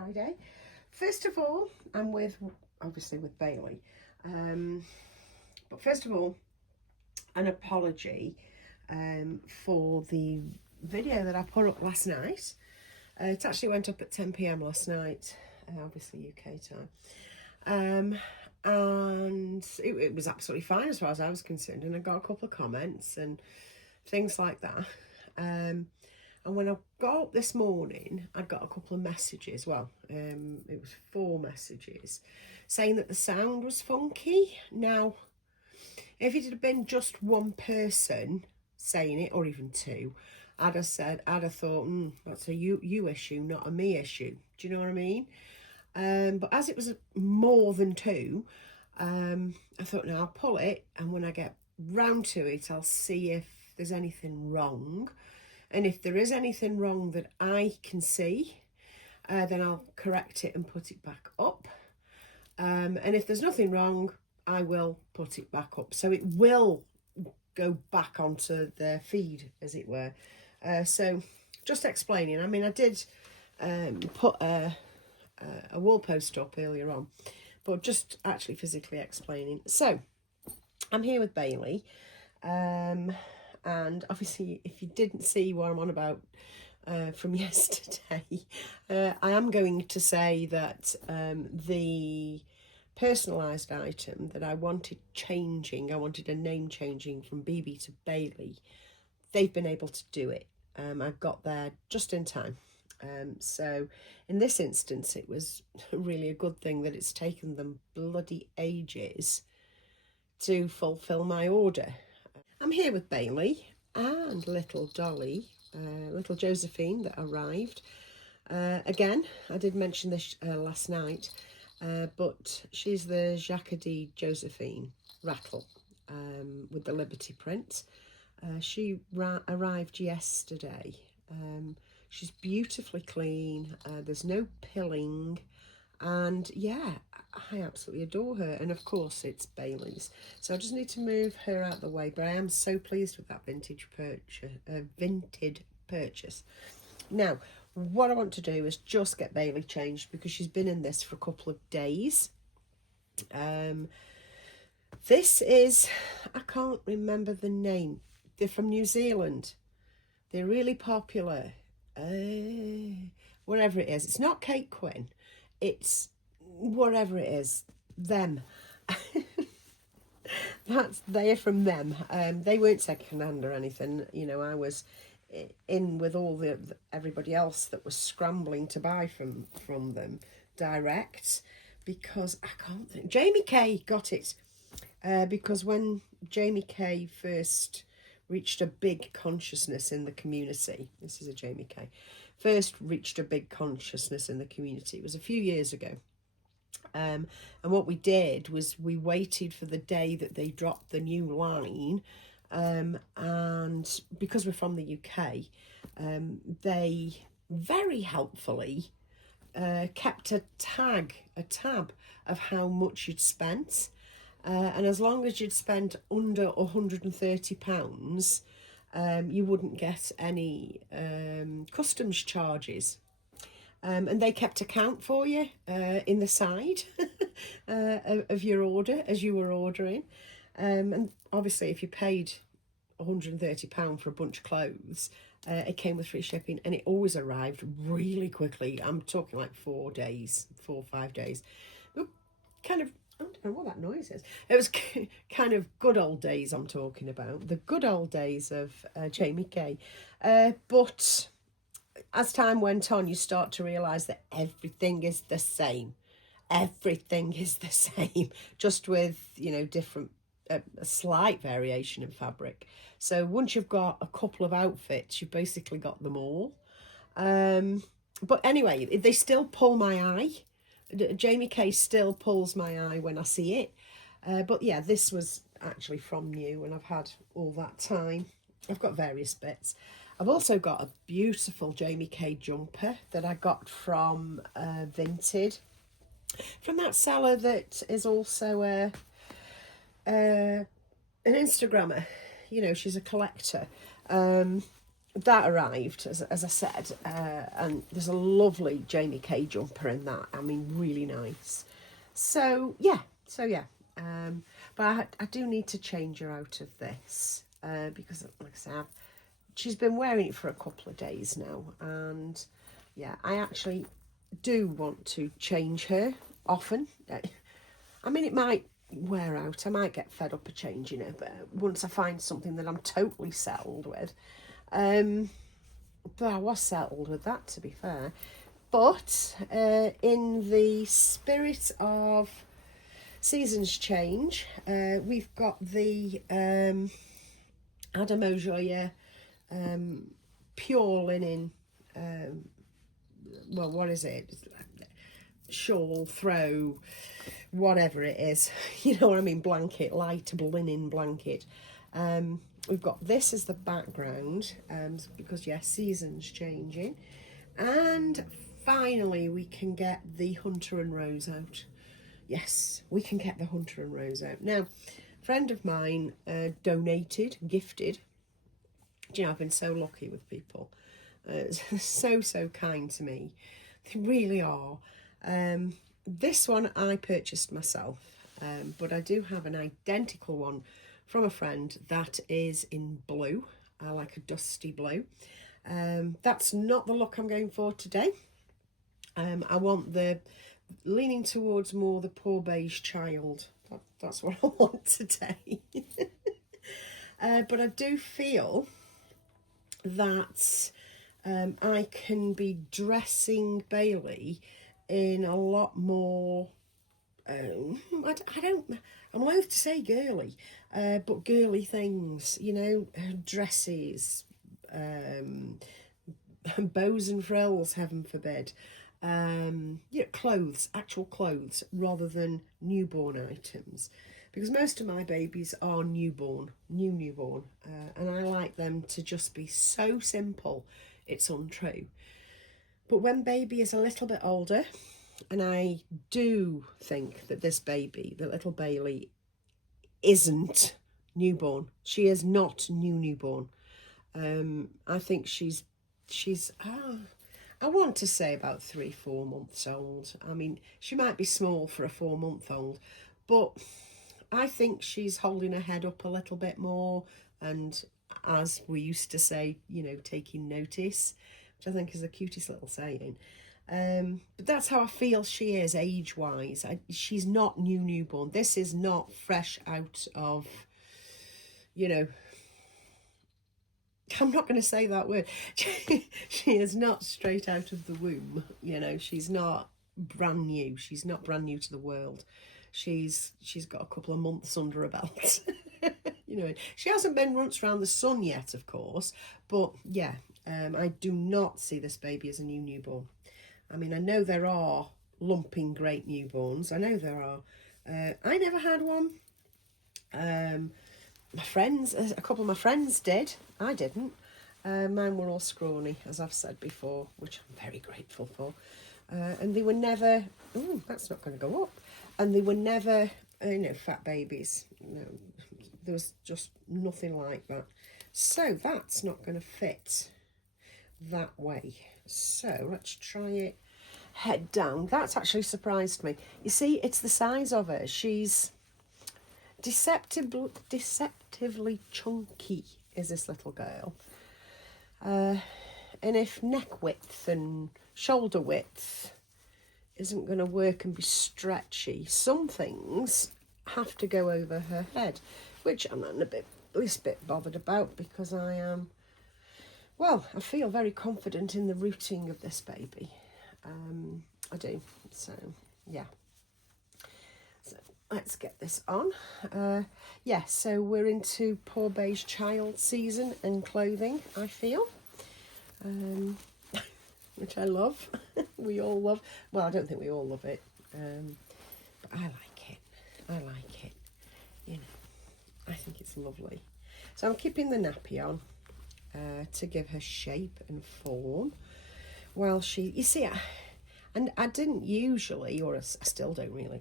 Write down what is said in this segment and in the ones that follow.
Friday. First of all, I'm obviously with Bailey. But first of all, an apology for the video that I put up last night. It actually went up at 10 p.m. last night, obviously UK time. And it was absolutely fine as far as I was concerned, and I got a couple of comments and things like that. And when I got up this morning, I'd got a couple of messages. Well, it was 4 messages saying that the sound was funky. Now, if it had been just one person saying it, or even 2, I'd have thought, that's a you issue, not a me issue. Do you know what I mean? But as it was more than 2, I thought, no, I'll pull it, and when I get round to it, I'll see if there's anything wrong. And if there is anything wrong that I can see, then I'll correct it and put it back up. And if there's nothing wrong, I will put it back up. So it will go back onto the feed, as it were. So just explaining. I mean, I did put a wall post up earlier on, but just actually physically explaining. So I'm here with Bailey. And obviously, if you didn't see what I'm on about from yesterday, I am going to say that the personalised item that I wanted changing, I wanted a name changing from BB to Bailey, they've been able to do it. I got there just in time. So in this instance, it was really a good thing that it's taken them bloody ages to fulfil my order. I'm here with Bailey and little Dolly, little Josephine that arrived. Again, I did mention this last night, but she's the Jacquardie Josephine rattle with the Liberty print. She arrived yesterday. She's beautifully clean. There's no pilling. And yeah, I absolutely adore her. And of course, it's Bailey's. So I just need to move her out of the way. But I am so pleased with that vintage purchase. Now, what I want to do is just get Bailey changed because she's been in this for a couple of days. This is, I can't remember the name. They're from New Zealand. They're really popular. Whatever it is. It's not Kate Quinn. It's whatever it is, them. They're from them. They weren't second hand or anything. You know, I was in with all everybody else that was scrambling to buy from them direct, because I can't think. Jamie Kay got it because when Jamie Kay first reached a big consciousness in the community, this is a Jamie Kay, first reached a big consciousness in the community. It was a few years ago. And what we did was we waited for the day that they dropped the new line. And because we're from the UK, they very helpfully kept a tab of how much you'd spent. And as long as you'd spent under £130, you wouldn't get any customs charges. And they kept account for you in the side of your order as you were ordering. And obviously, if you paid £130 for a bunch of clothes, it came with free shipping, and it always arrived really quickly. I'm talking like 4 or 5 days. But kind of, I don't know what that noise is. It was kind of good old days I'm talking about. The good old days of Jamie Kay. But as time went on, you start to realise that everything is the same. Everything is the same, just with, you know, different, a slight variation in fabric. So once you've got a couple of outfits, you've basically got them all. But anyway, they still pull my eye. Jamie Kay still pulls my eye when I see it. But yeah, this was actually from new, and I've had all that time. I've got various bits. I've also got a beautiful Jamie Kay jumper that I got from Vinted, from that seller that is also an Instagrammer. You know, she's a collector. that arrived, as I said, and there's a lovely Jamie Kay jumper in that. I mean, really nice. So yeah, but I do need to change her out of this because, like I said, she's been wearing it for a couple of days now, and yeah, I actually do want to change her often. I mean, it might wear out. I might get fed up of changing her, but once I find something that I'm totally settled with, but I was settled with that, to be fair. But in the spirit of seasons change, we've got the Adam Ojoya pure linen, well, what is it? Shawl, throw, whatever it is. You know what I mean? Blanket, light linen blanket. We've got this as the background because, yes, seasons changing. And finally, we can get the Hunter and Rose out. Yes, we can get the Hunter and Rose out. Now, a friend of mine gifted. Do you know, I've been so lucky with people. So kind to me. They really are. This one I purchased myself, but I do have an identical one from a friend that is in blue. I like a dusty blue. That's not the look I'm going for today. I want the leaning towards more the poor beige child. That's what I want today. But I do feel that I can be dressing Bailey in a lot more, I'm loath to say girly, but girly things, you know, dresses, bows and frills, heaven forbid, clothes, actual clothes, rather than newborn items. Because most of my babies are newborn, and I like them to just be so simple, it's untrue. But when baby is a little bit older, and I do think that this baby, the little Bailey, isn't newborn. She is not newborn. I think she's I want to say about 3-4 months old. I mean, she might be small for a 4-month-old, but I think she's holding her head up a little bit more, and as we used to say, you know, taking notice, which I think is the cutest little saying. But that's how I feel she is age-wise. She's not newborn. This is not fresh out of, you know, I'm not going to say that word. She is not straight out of the womb. You know, she's not brand new. She's not brand new to the world. She's got a couple of months under her belt. You know, she hasn't been once around the sun yet, of course, but yeah, I do not see this baby as a newborn. I mean, I know there are lumping great newborns. I know there are. I never had one. My friends, a couple of my friends did. I didn't. Mine were all scrawny, as I've said before, which I'm very grateful for. And they were never, oh, that's not going to go up. And they were never, fat babies. No, there was just nothing like that. So that's not going to fit that way. So let's try it head down. That's actually surprised me. You see, it's the size of her. She's deceptively chunky, is this little girl. And if neck width and shoulder width isn't going to work and be stretchy, some things have to go over her head, which I'm not least bit bothered about, because I feel very confident in the rooting of this baby. I do. So yeah, so let's get this on. So we're into poor beige child season and clothing, I feel, which I love. We all love, well, I don't think we all love it, but I like it, you know, I think it's lovely. So I'm keeping the nappy on to give her shape and form while you see, I didn't usually, or I still don't really,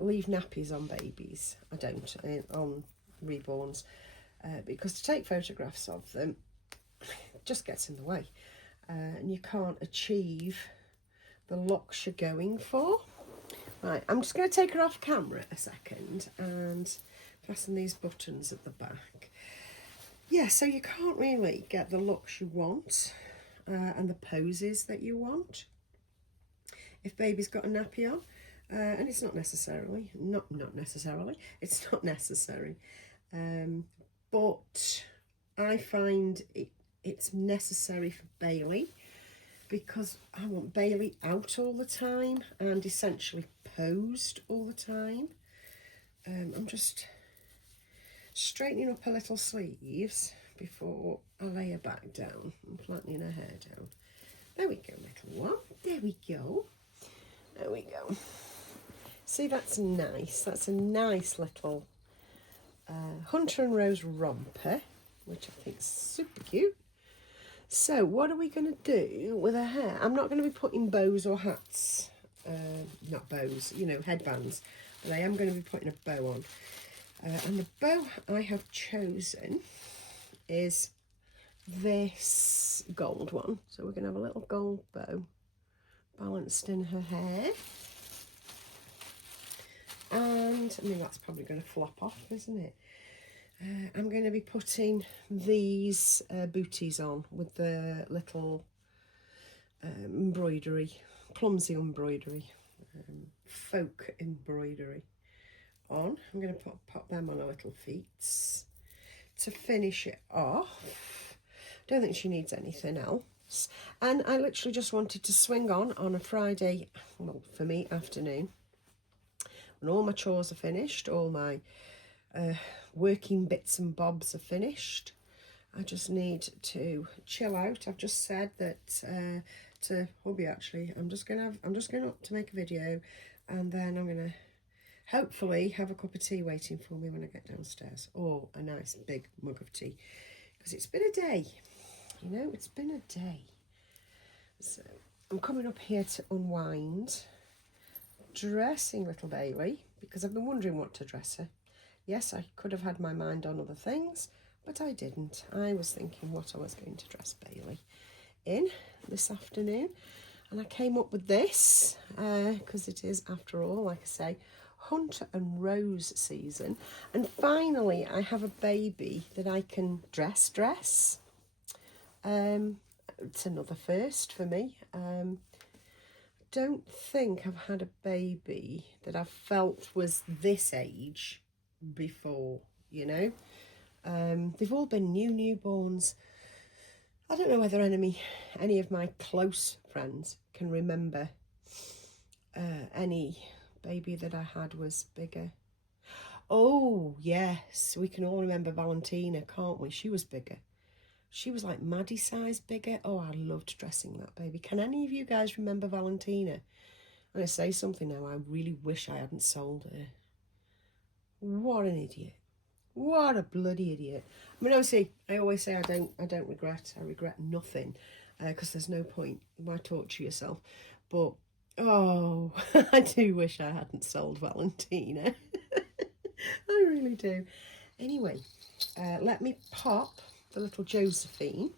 leave nappies on babies. I don't, on reborns, because to take photographs of them, just gets in the way, and you can't achieve the looks you're going for. Right, I'm just going to take her off camera a second and fasten these buttons at the back. Yeah, so you can't really get the looks you want and the poses that you want if baby's got a nappy on, and it's not necessarily, not necessarily, it's not necessary, but I find it's necessary for Bailey, because I want Bailey out all the time and essentially posed all the time. I'm just straightening up her little sleeves before I lay her back down and flattening her hair down. There we go, little one. There we go. There we go. See, that's nice. That's a nice little Hunter and Rose romper, which I think is super cute. So what are we going to do with her hair? I'm not going to be putting bows or hats, not bows, you know, headbands, but I am going to be putting a bow on. And the bow I have chosen is this gold one. So we're going to have a little gold bow balanced in her hair. And, I mean, that's probably going to flop off, isn't it? I'm going to be putting these booties on with the little embroidery, clumsy embroidery, folk embroidery on. I'm going to pop them on her little feet to finish it off. Don't think she needs anything else. And I literally just wanted to swing on a Friday, well, for me, afternoon, when all my chores are finished, all my working bits and bobs are finished. I just need to chill out. I've just said that to hubby, actually, I'm just going up to make a video, and then I'm going to hopefully have a cup of tea waiting for me when I get downstairs, or a nice big mug of tea, because it's been a day, you know, it's been a day. So I'm coming up here to unwind, dressing little Bailey, because I've been wondering what to dress her. Yes, I could have had my mind on other things, but I didn't. I was thinking what I was going to dress Bailey in this afternoon. And I came up with this, because it is, after all, like I say, Hunter and Rose season. And finally, I have a baby that I can dress. It's another first for me. Don't think I've had a baby that I felt was this age before, you know. They've all been newborns. I don't know whether any of my close friends can remember any baby that I had was bigger. Oh yes, we can all remember Valentina, can't we? She was bigger. She was like Maddie size bigger. Oh, I loved dressing that baby. Can any of you guys remember Valentina? I'm going to say something now. I really wish I hadn't sold her. What an idiot. What a bloody idiot. I mean, obviously, I always say I don't regret. I regret nothing, because there's no point. Why torture yourself? But, oh, I do wish I hadn't sold Valentina. I really do. Anyway, let me pop the little Josephine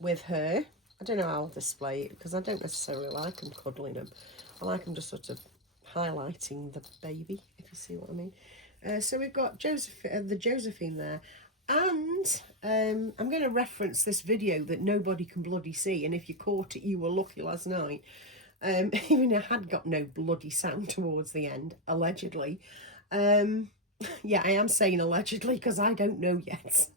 with her. I don't know how I'll display it, because I don't necessarily like them cuddling them. I like them just sort of highlighting the baby, if you see what I mean. So we've got the Josephine there, and I'm going to reference this video that nobody can bloody see, and if you caught it, you were lucky last night. Even I had got no bloody sound towards the end, allegedly. Yeah, I am saying allegedly because I don't know yet.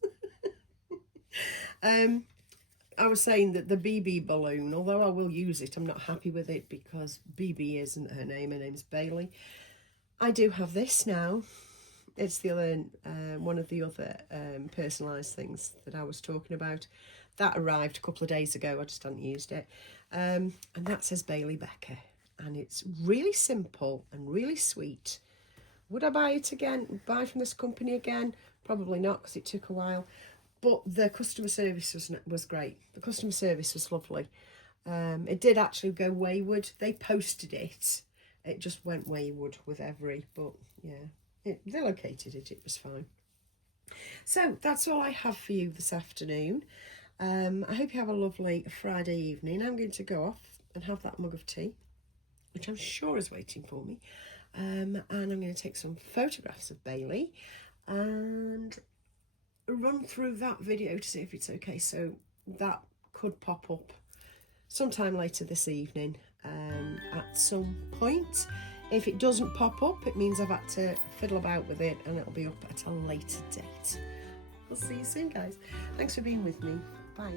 I was saying that the BB balloon, although I will use it, I'm not happy with it because BB isn't her name. Her name's Bailey. I do have this now. It's the other one of the other personalised things that I was talking about. That arrived a couple of days ago. I just hadn't used it. And that says Bailey Becker. And it's really simple and really sweet. Would I buy it again? Buy from this company again? Probably not, because it took a while. But the customer service was great. The customer service was lovely. It did actually go wayward. They posted it. It just went wayward with every, but yeah, they located it. It was fine. So that's all I have for you this afternoon. I hope you have a lovely Friday evening. I'm going to go off and have that mug of tea, which I'm sure is waiting for me. And I'm going to take some photographs of Bailey and run through that video to see if it's okay. So that could pop up sometime later this evening at some point. If it doesn't pop up, it means I've had to fiddle about with it and it'll be up at a later date. I'll see you soon, guys. Thanks for being with me. Bye.